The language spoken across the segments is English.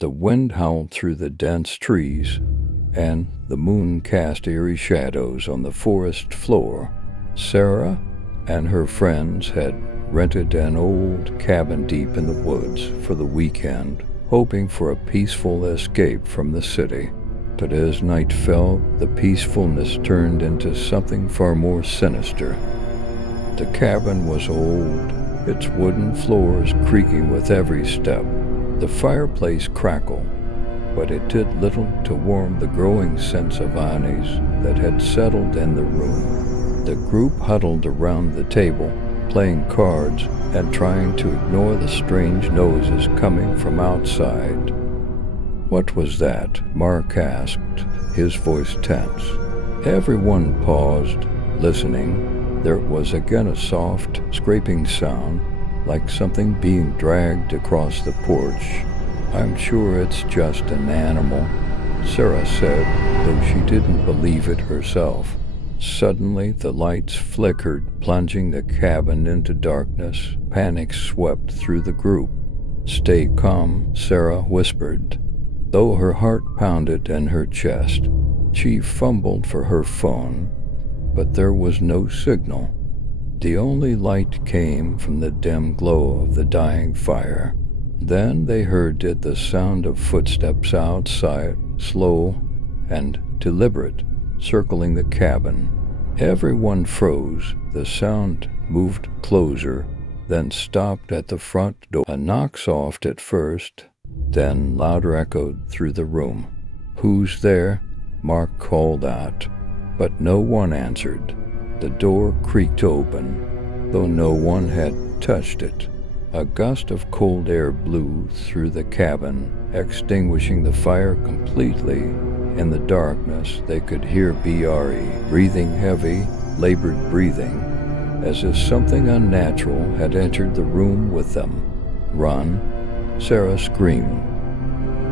The wind howled through the dense trees, and the moon cast eerie shadows on the forest floor. Sarah and her friends had rented an old cabin deep in the woods for the weekend, hoping for a peaceful escape from the city. But as night fell, the peacefulness turned into something far more sinister. The cabin was old, its wooden floors creaking with every step. The fireplace crackled, but it did little to warm the growing sense of unease that had settled in the room. The group huddled around the table, playing cards and trying to ignore the strange noises coming from outside. "What was that?" Mark asked, his voice tense. Everyone paused, listening. There was again a soft, scraping sound, like something being dragged across the porch. "I'm sure it's just an animal," Sarah said, though she didn't believe it herself. Suddenly, the lights flickered, plunging the cabin into darkness. Panic swept through the group. "Stay calm," Sarah whispered, though her heart pounded in her chest. She fumbled for her phone, but there was no signal. The only light came from the dim glow of the dying fire. Then they heard the sound of footsteps outside, slow and deliberate, circling the cabin. Everyone froze. The sound moved closer, then stopped at the front door. A knock, soft at first, then louder, echoed through the room. "Who's there?" Mark called out, but no one answered. The door creaked open, though no one had touched it. A gust of cold air blew through the cabin, extinguishing the fire completely. In the darkness, they could hear Eerie breathing heavy, labored breathing, as if something unnatural had entered the room with them. "Run!" Sarah screamed,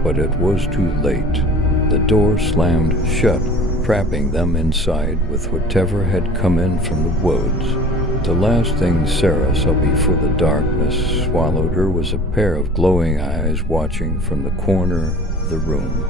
but it was too late. The door slammed shut, trapping them inside with whatever had come in from the woods. The last thing Sarah saw before the darkness swallowed her was a pair of glowing eyes watching from the corner of the room.